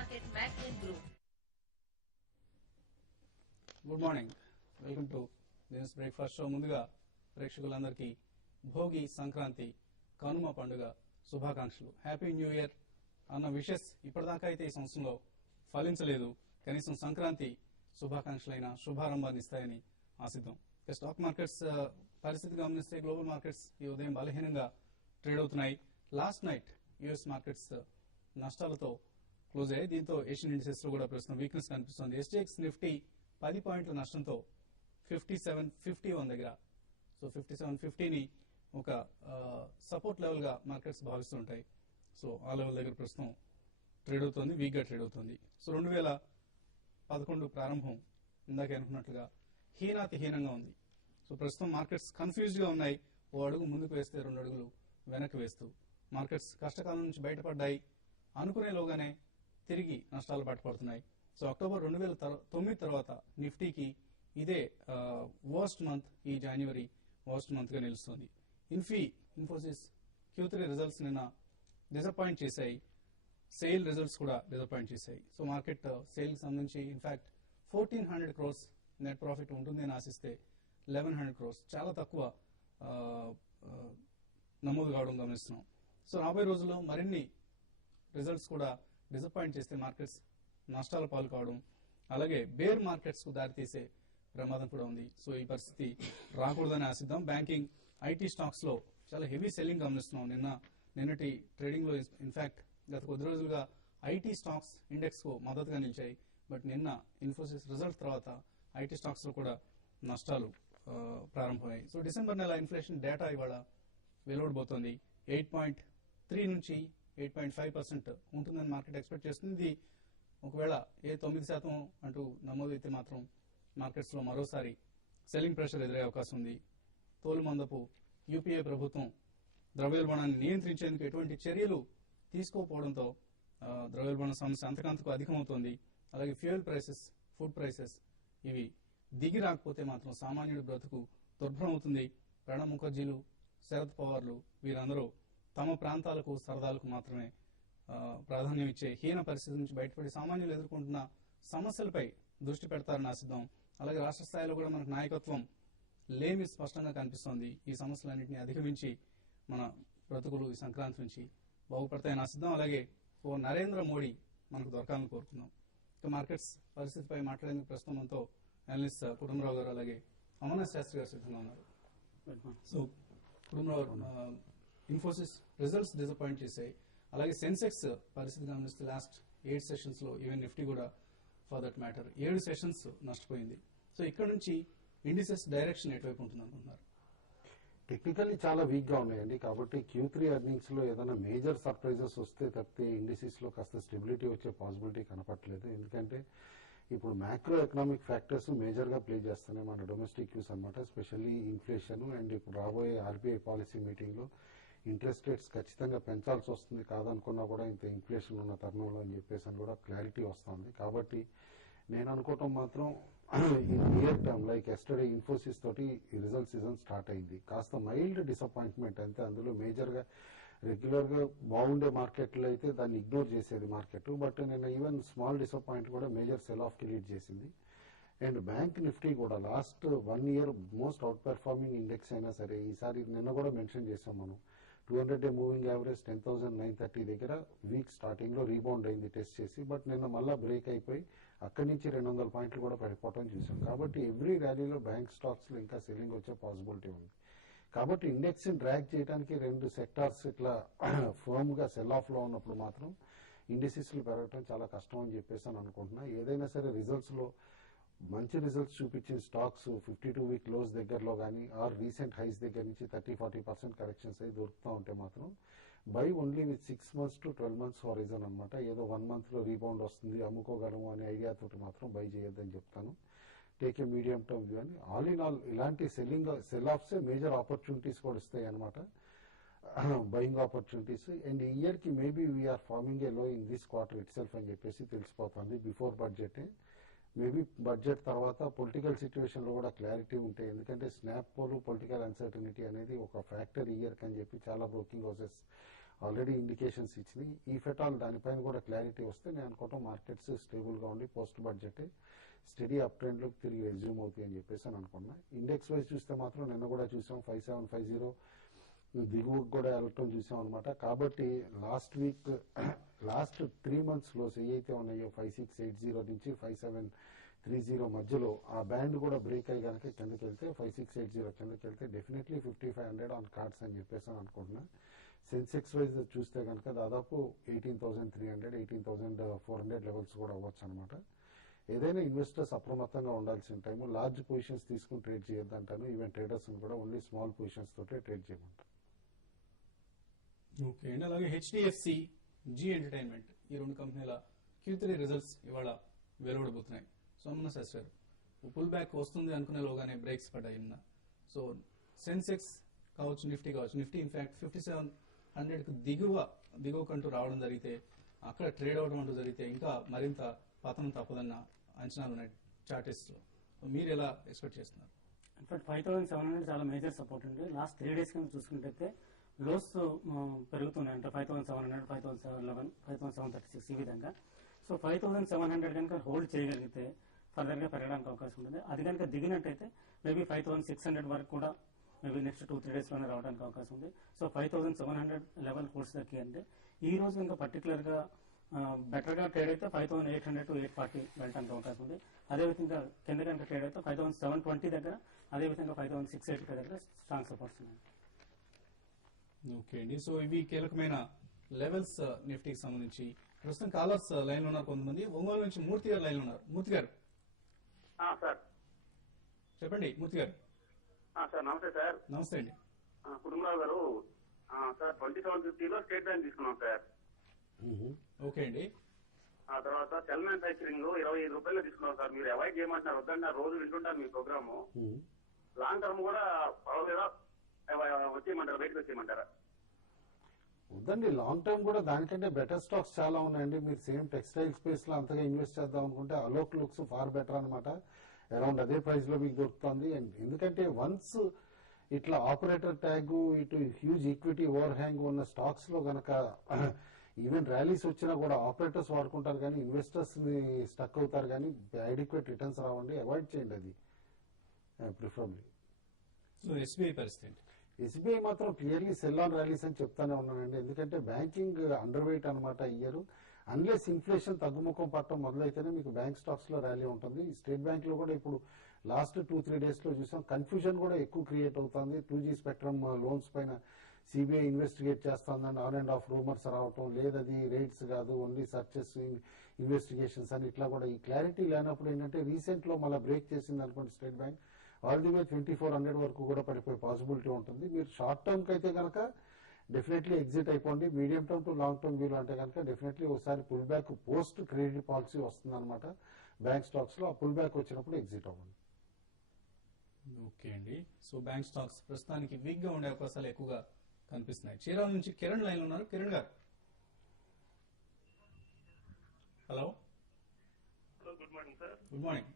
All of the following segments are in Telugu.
Market Magazine Group. Good morning, welcome to business breakfast show. ముందుగా ప్రేక్షకులందరికీ భోగి, సంక్రాంతి, కనుమ పండుగ శుభాకాంక్షలు. హ్యాపీ న్యూ ఇయర్ అన్న విషెస్ ఇప్పటిదాకా అయితే ఈ సంవత్సరంలో ఫలించలేదు. కనీసం సంక్రాంతి శుభాకాంక్షలైన శుభారంభాన్ని ఇస్తాయని ఆశిద్దాం. స్టాక్ మార్కెట్స్ పరిస్థితి గమనిస్తే గ్లోబల్ మార్కెట్స్ ఈ ఉదయం బలహీనంగా ట్రేడ్ అవుతున్నాయి. లాస్ట్ నైట్ యుఎస్ మార్కెట్స్ నష్టాలతో క్లోజ్ అయ్యాయి. దీంతో ఏషియన్ ఇండిసెస్ లో కూడా ప్రస్తుతం వీక్నెస్ కనిపిస్తుంది. SGX నిఫ్టీ 10 పాయింట్ల నష్టంతో 5751 దగ్గర, సో 5750ని ఒక సపోర్ట్ లెవెల్ గా మార్కెట్స్ భావిస్తుంటాయి. సో ఆ లెవెల్ దగ్గర ప్రస్తుతం ట్రేడ్ అవుతుంది, వీక్ గా ట్రేడ్ అవుతుంది. సో 2011 ప్రారంభం ఇందాక అనుకున్నట్లుగా హీనంగా ఉంది. సో ప్రస్తుతం మార్కెట్స్ కన్ఫ్యూజ్ గా ఉన్నాయి. ఓ అడుగు ముందుకు వేస్తే 2 అడుగులు వెనక్కి వేస్తూ మార్కెట్స్ కష్టకాలం నుంచి బయటపడ్డాయి అనుకునేలోగానే తిరిగి నష్టాలు పట్టుపడుతున్నాయి. సో అక్టోబర్ 2009 తర్వాత నిఫ్టీకి ఇదే వర్స్ట్ మంత్, ఈ జనవరి వర్స్ట్ మంత్ గా నిలుస్తుంది. ఇన్ఫోసిస్ Q3 రిజల్ట్స్ నిన్న డిసప్పాయింట్ చేశాయి. సేల్ రిజల్ట్స్ కూడా డిసప్పాయింట్ చేశాయి. సో మార్కెట్ సేల్ సంబంధించి ఇన్ఫాక్ట్ 1400 crores నెట్ ప్రాఫిట్ ఉంటుంది అని ఆశిస్తే 1100 crores, చాలా తక్కువ నమోదు కావడం గమనిస్తున్నాం. సో రాబోయే రోజుల్లో మరిన్ని రిజల్ట్స్ కూడా డిసప్పాయింట్ చేస్తే మార్కెట్స్ నష్టాల పాలు కావడం, అలాగే బేర్ మార్కెట్స్ కు దారితీసే ప్రమాదం కూడా ఉంది. సో ఈ పరిస్థితి రాకూడదని ఆశిద్దాం. బ్యాంకింగ్, ఐటీ స్టాక్స్ లో చాలా హెవీ సెల్లింగ్ గమనిస్తున్నాం. నిన్నటి ట్రేడింగ్ లో ఇన్ఫాక్ట్ గత కొద్ది రోజులుగా ఐటీ స్టాక్స్ ఇండెక్స్ కు మద్దతుగా నిలిచాయి. బట్ నిన్న ఇన్ఫోసిస్ రిజల్ట్ తర్వాత ఐటీ స్టాక్స్ లో కూడా నష్టాలు ప్రారంభమయ్యాయి. సో డిసెంబర్ నెల ఇన్ఫ్లేషన్ డేటా ఇవాళ వెలువడబోతోంది. 8.3 నుంచి 8.5% ఉంటుందని మార్కెట్ ఎక్స్పెక్ట్ చేస్తుంది. ఇది ఒకవేళ 9% అంటూ నమోదైతే మాత్రం మార్కెట్స్ లో మరోసారి సెల్లింగ్ ప్రెషర్ ఎదురయ్యే అవకాశం ఉంది. తోలుమందపు యూపీఏ ప్రభుత్వం ద్రవ్యోల్బణాన్ని నియంత్రించేందుకు ఎటువంటి చర్యలు తీసుకోకపోవడంతో ద్రవ్యోల్బణ సమస్య అంతకంతకు అధికమవుతోంది. అలాగే ఫ్యూయల్ ప్రైసెస్, ఫుడ్ ప్రైసెస్ ఇవి దిగి రాకపోతే మాత్రం సామాన్యుడి బ్రతుకు దుర్భరం అవుతుంది. ప్రణబ్ ముఖర్జీలు, శరద్ పవార్లు వీరందరూ తమ ప్రాంతాలకు, సరదాలకు మాత్రమే ప్రాధాన్యం ఇచ్చే హీన పరిస్థితి నుంచి బయటపడి సామాన్యులు ఎదుర్కొంటున్న సమస్యలపై దృష్టి పెడతారని ఆశిద్దాం. అలాగే రాష్ట్ర స్థాయిలో కూడా మనకు నాయకత్వం లేమి స్పష్టంగా కనిపిస్తోంది. ఈ సమస్యలన్నింటినీ అధిగమించి మన బ్రతుకులు ఈ సంక్రాంతి నుంచి బాగుపడతాయని ఆశిద్దాం. అలాగే ఓ నరేంద్ర మోడీ మనకు దొరకాలని కోరుకుందాం. ఇక మార్కెట్స్ పరిస్థితిపై మాట్లాడేందుకు ప్రస్తుతం మనతో అనలిస్ట్ కుటుంబరావు గారు, అలాగే అమర్నాథ్ శాస్త్రి గారు సిద్ధంగా ఉన్నారు. సో కుటుంబరావు గారు, ఇన్ఫోసిస్ రిజల్ట్స్ డిసప్పాయింట్ చేశాయి. అలాగే సెన్సెక్స్ పరిస్థితి గమనిస్తే లాస్ట్ 8 సెషన్స్ లో, ఈవెన్ నిఫ్టీ కూడా ఫర్ దట్ మ్యాటర్ 7 సెషన్స్ నష్టపోయింది. సో ఇక్కడ నుంచి ఇండిసెస్ డైరెక్షన్ ఎటువైపు ఉంటుంది అనుకుంటున్నారు? టెక్నికల్లీ చాలా వీక్ గా ఉన్నాయండి. కాబట్టి Q3 ఎర్నింగ్స్ లో ఏదైనా మేజర్ సర్ప్రైజెస్ వస్తే తప్పితే ఇండిసెస్ లో కాస్త స్టెబిలిటీ వచ్చే పాసిబిలిటీ కనపట్లేదు. ఎందుకంటే ఇప్పుడు మ్యాక్రో ఎకనామిక్ ఫ్యాక్టర్స్ మేజర్ గా ప్లే చేస్తున్నాయి మన డొమెస్టిక్ యూస్ అనమాట. ఎస్పెషల్లీ ఇన్ఫ్లేషన్ అండ్ ఇప్పుడు రాబోయే ఆర్బీఐ పాలసీ మీటింగ్ లో ఇంట్రెస్ట్ రేట్స్ ఖచ్చితంగా పెంచాల్సి వస్తుంది, కాదనుకున్నా కూడా ఇంత ఇన్ఫ్లేషన్ ఉన్న తరుణంలో అని చెప్పేసి అని కూడా క్లారిటీ వస్తుంది. కాబట్టి నేను అనుకోవటం మాత్రం ఈ near term like yesterday Infosys తోటి రిజల్ట్ సీజన్ స్టార్ట్ అయింది. కాస్త మైల్డ్ డిసప్పాయింట్మెంట్ అంతే. అందులో మేజర్ గా రెగ్యులర్ గా బాగుండే మార్కెట్లో అయితే దాన్ని ఇగ్నోర్ చేసేది మార్కెట్. బట్ నేను ఈవెన్ స్మాల్ డిసప్పాయింట్ కూడా మేజర్ సెల్ ఆఫ్ కి లీడ్ చేసింది. అండ్ బ్యాంక్ నిఫ్టీ కూడా last 1 year most out performing index అయినా సరే ఈసారి నిన్న కూడా మెన్షన్ చేసాం మనం 200-day మూవింగ్ యావరేజ్ 10,930 దగ్గర వీక్ స్టార్టింగ్ లో రీబౌండ్ అయింది టెస్ట్ చేసి. బట్ నిన్న మళ్ళా బ్రేక్ అయిపోయి అక్కడి నుంచి 200 పాయింట్లు కూడా పడిపోవడం చూసాం. కాబట్టి ఎవ్రీ ర్యాలీలో బ్యాంక్ స్టాక్స్ లో ఇంకా సెల్లింగ్ వచ్చే పాసిబిలిటీ ఉంది. కాబట్టి ఇండెక్స్ ని డ్రాగ్ చేయడానికి 2 సెక్టార్స్ ఇట్లా ఫర్మ్ గా సెల్ ఆఫ్ లో ఉన్నప్పుడు మాత్రం ఇండిసెస్ లు పెరగడం చాలా కష్టం అని చెప్పేసి అని అనుకుంటున్నా. ఏదైనా సరే రిజల్ట్స్ లో మంచి రిజల్ట్స్ చూపించిన స్టాక్స్ 52-week లోస్ దగ్గరలో కానీ ఆర్ రీసెంట్ హైస్ దగ్గర నుంచి 30-40% కరెక్షన్స్ అయి దొరుకుతూ ఉంటే మాత్రం by only with 6 months to 12 months horizon అనమాట. ఏదో 1 month లో రీబౌండ్ వస్తుంది అమ్ముకోగలము అనే ఐడియా తోటి మాత్రం బై చేయొద్దని చెప్తాను. Take a medium term view అని. ఆల్ ఇన్ ఆల్ ఇలాంటి సెల్ ఆఫ్స్ మేజర్ ఆపర్చునిటీస్ కూడా ఇస్తాయి అనమాట, బయింగ్ ఆపర్చునిటీస్. అండ్ ఈ ఇయర్ కి మేబీ వీఆర్ ఫార్మింగ్ ఏ లో in this quarter it self అని చెప్పేసి తెలిసిపోతుంది. బిఫోర్ బడ్జెట్ మేబీ బడ్జెట్ తర్వాత పొలిటికల్ సిచ్యువేషన్ లో కూడా క్లారిటీ ఉంటాయి. ఎందుకంటే స్నాప్ పోల్ పొలిటికల్ అన్సర్టనిటీ అనేది ఒక ఫ్యాక్టర్ ఇయర్ అని చెప్పి చాలా బ్రోకింగ్ హౌసెస్ ఆల్రెడీ ఇండికేషన్స్ ఇచ్చినాయి. ఈ ఫెటాల్ దానిపైన కూడా క్లారిటీ వస్తే నేను అనుకోవటం మార్కెట్స్ స్టేబుల్గా ఉండి పోస్ట్ బడ్జెట్ స్టడీ అప్ ట్రెండ్లోకి తిరిగి రెజ్యూమ్ అవుతాయి అని చెప్పేసి అని అనుకున్నా. ఇండెక్స్ వైజ్ చూస్తే మాత్రం నిన్న కూడా చూసాం 5750 దిగువకు కూడా వెళ్ళటం చూసాం అనమాట. కాబట్టి లాస్ట్ 3 months లోస్ ఏవైతే ఉన్నాయో 5680 నుంచి 5730 మధ్యలో ఆ బ్యాండ్ కూడా బ్రేక్ అయ్యి కనుక కిందకి వెళ్తే 5680 కిందకి వెళ్తే డెఫినెట్లీ 5500 ఆన్ కార్డ్స్ అని చెప్పేసి అని అనుకుంటున్నా. సెన్సెక్స్ వైజ్ చూస్తే కనుక దాదాపు 18,300 18,400 లెవెల్స్ కూడా అవ్వచ్చు అనమాట. ఏదైనా ఇన్వెస్టర్స్ అప్రమత్తంగా ఉండాల్సిన టైము లార్జ్ పొజిషన్స్ తీసుకుని ట్రేడ్ చేయొద్దంటాను. ఈవెన్ ట్రేడర్స్ కూడా ఓన్లీ స్మాల్ పొజిషన్స్ తోటే ట్రేడ్ చేయమంటారు. ఓకే అండి. అలాగే హెచ్డిఎఫ్సి, జీ ఎంటర్టైన్మెంట్ ఈ రెండు కంపెనీల Q3 రిజల్ట్స్ ఇవాళ వెలువడబోతున్నాయి. సోమన్న శాస్త్రి గారు, పుల్ బ్యాక్ వస్తుంది అనుకునే లోగానే బ్రేక్స్ పడ్డాయి నిన్న. సో సెన్సెక్స్ కావచ్చు, నిఫ్టీ కావచ్చు, నిఫ్టీ ఇన్ఫాక్ట్ 5700కు దిగువ కంటూ రావడం జరిగితే అక్కడ ట్రేడ్ అవడం అంటూ జరిగితే ఇంకా మరింత పతనం తప్పదన్న అంచనాలు ఉన్నాయి చార్టిస్ట్ లో. మీరు ఎలా ఎక్స్పెక్ట్ చేస్తున్నారు? ఇన్ఫాక్ట్ 5700 చాలా మేజర్ సపోర్ట్ ఉంది. లాస్ట్ 3 days కింద చూసుకుంటే లోస్ పెరుగుతున్నాయి. అంటే 5700, 5711, 5736 ఈ విధంగా. సో 5700 కనుక హోల్డ్ చేయగలిగితే ఫర్దర్ గా పెరగడానికి అవకాశం ఉంటుంది. అది కనుక దిగినట్టయితే మేబీ 5600 వరకు కూడా మేబీ నెక్స్ట్ 2-3 days లోనే రావడానికి అవకాశం ఉంది. సో 5700 లెవెల్ హోల్డ్స్ దక్కి అంటే ఈ రోజు ఇంకా పర్టికులర్ గా బెటర్ గా ట్రేడ్ అయితే 5800 to 840 వెళ్ళడానికి అవకాశం ఉంది. అదేవిధంగా కింద కనుక ట్రేడ్ అయితే 5720 దగ్గర, అదేవిధంగా 5680 దగ్గర స్ట్రాంగ్ సపోర్ట్స్ ఉన్నాయి. ఓకే అండి. సో ఇవి కీలకమైన లెవెల్స్ నిఫ్టీకి సంబంధించి. ప్రస్తుతం కాలర్స్ లైన్ లో ఉన్నారు కొంతమంది. ఒంగోలు నుంచి మూర్తి గారు లైన్ లో ఉన్నారు. మూర్తి గారు సార్ చెప్పండి. మూర్తి గారు సార్ నమస్తే సార్. నమస్తే అండి. కుటుంబరావు గారు సార్ 2750 స్టేట్ బ్యాంక్ తీసుకున్నాం సార్. ఓకే అండి. ఆ తర్వాత సెల్ మ్యానుఫ్యాక్చరింగ్ 25 రూపాయలు తీసుకున్నాం సార్. మీరు అవాయిడ్ చేయమంటున్నారు, వద్దండి, రోజు వింటుంటారు మీ ప్రోగ్రాము. లాంగ్ టర్మ్ కూడా పర్వాలేదా, వచ్చేయమంటారా, బయటకు వచ్చేయమంటారా? వద్దండి, లాంగ్ టర్మ్ కూడా దానికంటే బెటర్ స్టాక్స్ చాలా ఉన్నాయండి. మీరు సేమ్ టెక్స్టైల్ స్పేస్ లో అంతగా ఇన్వెస్ట్ చేద్దాం అనుకుంటే అలోక్ లుక్స్ ఫార్ బెటర్ అనమాట. అరౌండ్ అదే ప్రైస్ లో మీకు దొరుకుతుంది. ఎందుకంటే వన్స్ ఇట్లా ఆపరేటర్ ట్యాగ్, ఇటు హ్యూజ్ ఈక్విటీ ఓవర్ హ్యాంగ్ ఉన్న స్టాక్స్ లో గనక ఈవెన్ ర్యాలీస్ వచ్చినా కూడా ఆపరేటర్స్ వాడుకుంటారు కానీ ఇన్వెస్టర్స్ ని స్టక్ అవుతారు కానీ అడిక్వేట్ రిటర్న్స్ రావండి. అవాయిడ్ చేయండి అది ప్రిఫరబ్లీ. సో ఎస్బీఐ పరిస్థితి, ఎస్బీఐ మాత్రం క్లియర్లీ సెల్ ఆన్ ర్యాలీస్ అని చెప్తానే ఉన్నానండి. ఎందుకంటే బ్యాంకింగ్ అండర్ వెయిట్ అనమాట ఇయ్యరు. అన్లెస్ ఇన్ఫ్లేషన్ తగ్గుముఖం పట్టడం మొదలైతేనే మీకు బ్యాంక్ స్టాక్స్ లో ర్యాలీ ఉంటుంది. స్టేట్ బ్యాంక్ లో కూడా ఇప్పుడు లాస్ట్ 2-3 days లో చూసాం కన్ఫ్యూజన్ కూడా ఎక్కువ క్రియేట్ అవుతుంది. 2G స్పెక్ట్రమ్ లోన్స్ పైన సిబిఐ ఇన్వెస్టిగేట్ చేస్తుందని ఆన్ అండ్ ఆఫ్ రూమర్స్ రావటం, లేదది రేట్స్ కాదు ఓన్లీ సర్చెస్ ఇన్వెస్టిగేషన్స్ అని ఇట్లా కూడా ఈ క్లారిటీ లేనప్పుడు ఏంటంటే రీసెంట్ లో మళ్ళీ బ్రేక్ చేసింది అనుకోండి state bank, all the way 2400 వరకు కూడా పడిపోయే పాసిబిలిటీ ఉంటుంది. మీరు షార్ట్ టర్మ్ కి అయితే కనుక డెఫినెట్లీ ఎగ్జిట్ అయిపోండి. Medium term to long term వ్యూలో అంటే కనుక డెఫినెట్లీ ఒకసారి pull back post credit policy వస్తుంది అనమాట బ్యాంక్ స్టాక్స్ లో. ఆ పుల్ బ్యాక్ వచ్చినప్పుడు ఎగ్జిట్ అవ్వండి. ఓకే అండి. సో బ్యాంక్ స్టాక్స్ ప్రస్తుతానికి వీక్ గా ఉండే అవకాశాలు ఎక్కువగా కనిపిస్తున్నాయి. చీరాల నుంచి కిరణ్ లైన్ ఉన్నారు. కిరణ్ గారు hello. Good morning sir. Good morning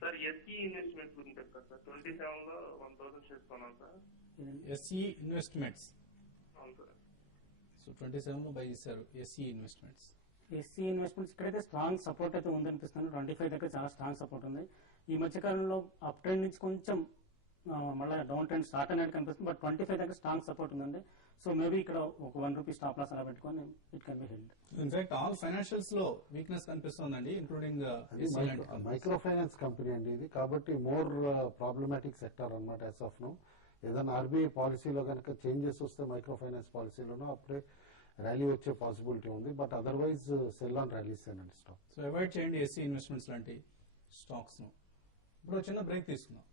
sir SE investment గురించి చెప్తారు సార్. 27 లో 1000 షేర్స్ కొన్నాం సార్. SE investments. అవును సార్. సో 27 లో బై చేశారు ఎస్ఈ ఇన్వెస్ట్మెంట్స్. ఎస్సీ ఇన్వెస్ట్మెంట్స్ ఇక్కడైతే స్ట్రాంగ్ సపోర్ట్ అయితే ఉందనిపిస్తుంది. 25 దగ్గర చాలా స్ట్రాంగ్ సపోర్ట్ ఉంది. ఈ మధ్య కాలంలో అప్ ట్రెండ్ నుంచి కొంచెం మళ్ళీ డౌన్ ట్రెండ్ స్టార్ట్ అనేది కనిపిస్తుంది. బట్ 25 దగ్గర స్ట్రాంగ్ సపోర్ట్ ఉందండి. సో మేబీ ఇక్కడ ఒక ₹1 స్టాప్ లాస్ అలా పెట్టుకొని it can be held. In fact all financials లో వీక్నెస్ కనిపిస్తుందండి, ఇంక్లూడింగ్ మైక్రో ఫైనాన్స్ కంపెనీ అండి ఇది. కాబట్టి మోర్ ప్రాబ్లమాటిక్ సెక్టర్ అనమాట యాజ్ ఆఫ్ నో. ఏదైనా ఆర్బీఐ పాలసీలో కనుక చేంజెస్ వస్తే మైక్రో ఫైనాన్స్ పాలసీలోనో అప్పుడే ర్యాలీ వచ్చే పాసిబిలిటీ ఉంది. But otherwise sell on rallies అండి స్టాక్. సో అవాయిడ్ చేయండి ఎస్సీ ఇన్వెస్ట్మెంట్స్ లాంటి స్టాక్స్ ను. ఇప్పుడు చిన్న బ్రేక్ తీసుకుందాం.